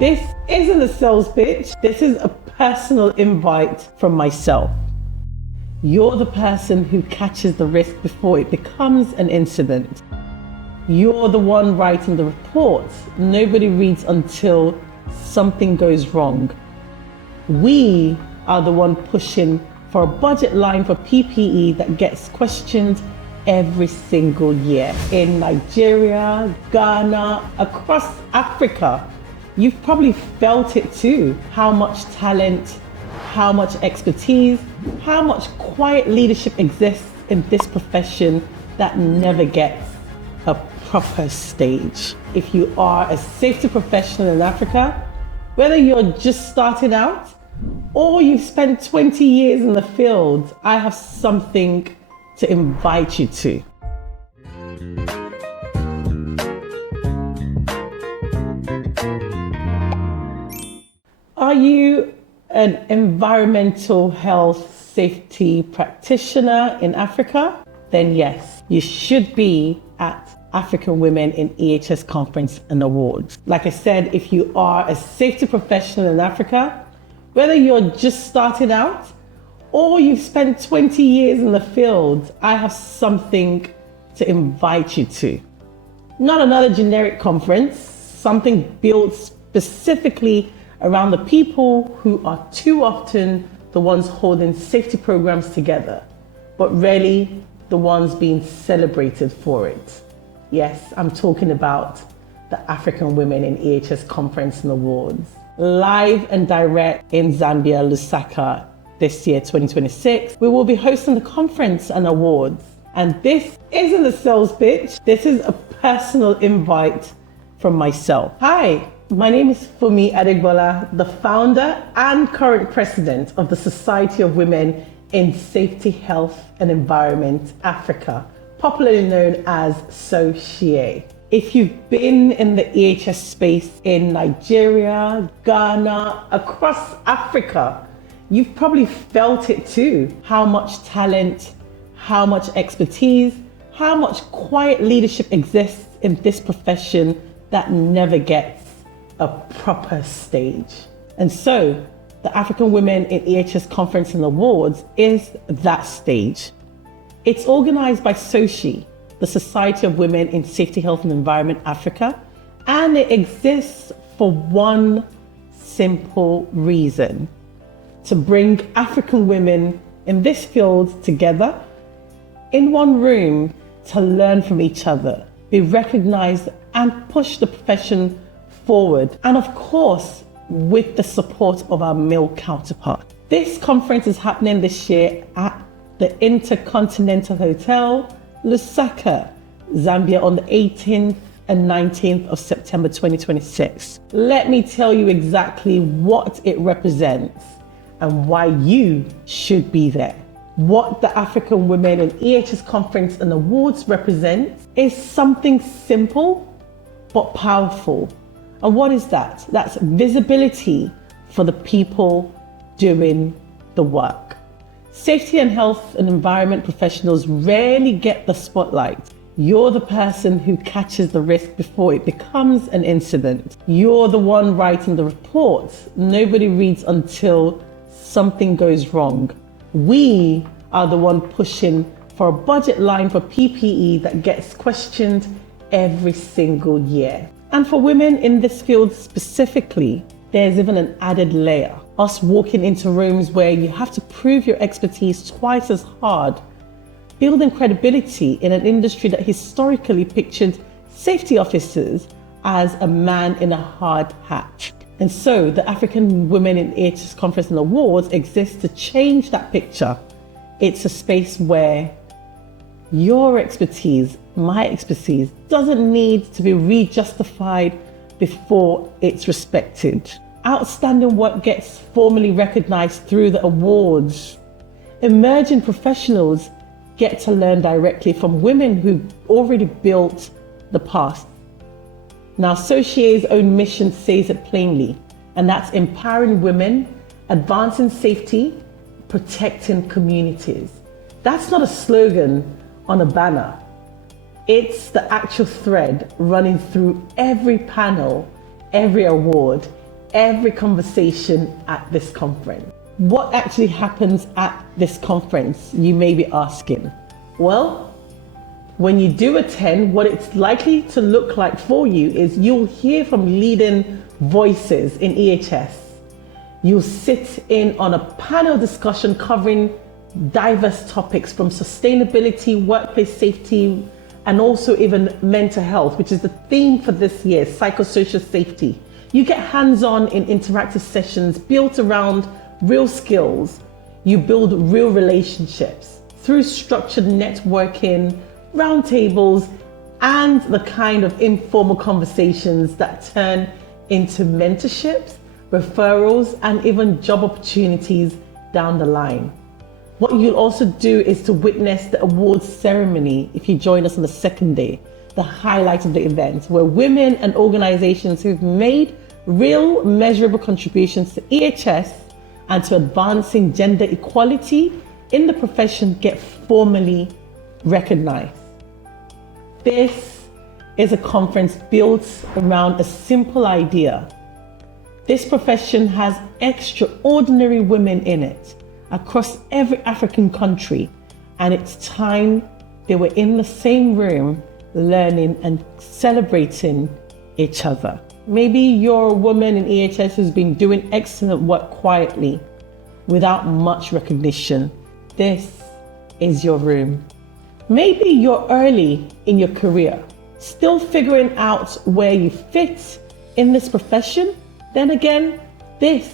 This isn't a sales pitch. This is a personal invite from myself. You're the person who catches the risk before it becomes an incident. You're the one writing the reports nobody reads until something goes wrong. We are the one pushing for a budget line for PPE that gets questioned every single year. In Nigeria, Ghana, across Africa, you've probably felt it too. How much talent, how much expertise, how much quiet leadership exists in this profession that never gets a proper stage. If you are a safety professional in Africa, whether you're just starting out or you've spent 20 years in the field, I have something to invite you to. Are you an environmental health safety practitioner in Africa? Then yes, you should be at African Women in EHS Conference and Awards. Like I said, if you are a safety professional in Africa, whether you're just starting out or you've spent 20 years in the field, I have something to invite you to. Not another generic conference, something built specifically around the people who are too often the ones holding safety programs together, but rarely the ones being celebrated for it. Yes, I'm talking about the African Women in EHS Conference and Awards. Live and direct in Zambia, Lusaka, this year, 2026, we will be hosting the conference and awards. And this isn't a sales pitch. This is a personal invite from myself. Hi, my name is Funmi Adegbola, the founder and current president of the Society of Women in Safety, Health and Environment Africa, popularly known as SOCIE. If you've been in the EHS space in Nigeria, Ghana, across Africa, you've probably felt it too. How much talent, how much expertise, how much quiet leadership exists in this profession that never gets a proper stage. And so the African Women in EHS Conference and Awards is that stage. It's organized by SOCIE, the Society of Women in Safety, Health and Environment Africa, and it exists for one simple reason: to bring African women in this field together in one room to learn from each other, be recognized and push the profession forward, and of course, with the support of our male counterpart. This conference is happening this year at the Intercontinental Hotel, Lusaka, Zambia, on the 18th and 19th of September 2026. Let me tell you exactly what it represents and why you should be there. What the African Women in EHS Conference and Awards represents is something simple but powerful. And what is that? That's visibility for the people doing the work. Safety and health and environment professionals rarely get the spotlight. You're the person who catches the risk before it becomes an incident. You're the one writing the reports nobody reads until something goes wrong. We are the one pushing for a budget line for PPE that gets questioned every single year. And for women in this field specifically, there's even an added layer. Us walking into rooms where you have to prove your expertise twice as hard, building credibility in an industry that historically pictured safety officers as a man in a hard hat. And so the African Women in EHS Conference and Awards exists to change that picture. It's a space where your expertise, my expertise, doesn't need to be re-justified before it's respected. Outstanding work gets formally recognized through the awards. Emerging professionals get to learn directly from women who've already built the past. Now, SOCIE's own mission says it plainly, and that's empowering women, advancing safety, protecting communities. That's not a slogan on a banner. It's the actual thread running through every panel, every award, every conversation at this conference. What actually happens at this conference, you may be asking? Well, when you do attend, what it's likely to look like for you is you'll hear from leading voices in EHS. You'll sit in on a panel discussion covering diverse topics from sustainability, workplace safety, and also even mental health, which is the theme for this year, psychosocial safety. You get hands-on in interactive sessions built around real skills. You build real relationships through structured networking, roundtables, and the kind of informal conversations that turn into mentorships, referrals, and even job opportunities down the line. What you'll also do is to witness the awards ceremony if you join us on the second day, the highlight of the event, where women and organizations who've made real measurable contributions to EHS and to advancing gender equality in the profession get formally recognized. This is a conference built around a simple idea. This profession has extraordinary women in it across every African country, and it's time they were in the same room learning and celebrating each other. Maybe you're a woman in EHS who's been doing excellent work quietly without much recognition. This is your room. Maybe you're early in your career, still figuring out where you fit in this profession. Then again, this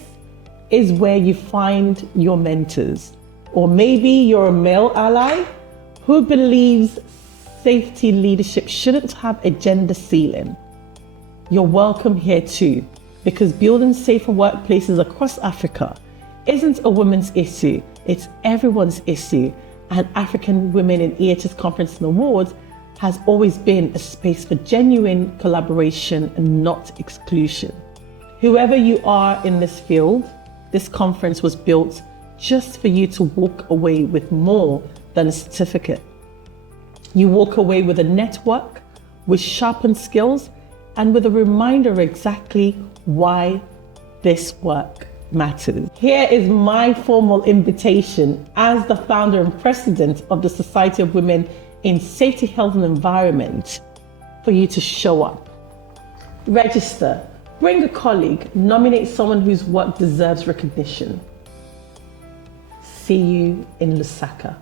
is where you find your mentors. Or maybe you're a male ally who believes safety leadership shouldn't have a gender ceiling. You're welcome here too, because building safer workplaces across Africa isn't a women's issue, it's everyone's issue. And African Women in EHS Conference and Awards has always been a space for genuine collaboration and not exclusion. Whoever you are in this field, this conference was built just for you to walk away with more than a certificate. You walk away with a network, with sharpened skills, and with a reminder exactly why this work matters. Here is my formal invitation as the founder and president of the Society of Women in Safety, Health and Environment for you to show up. Register, bring a colleague, nominate someone whose work deserves recognition. See you in Lusaka.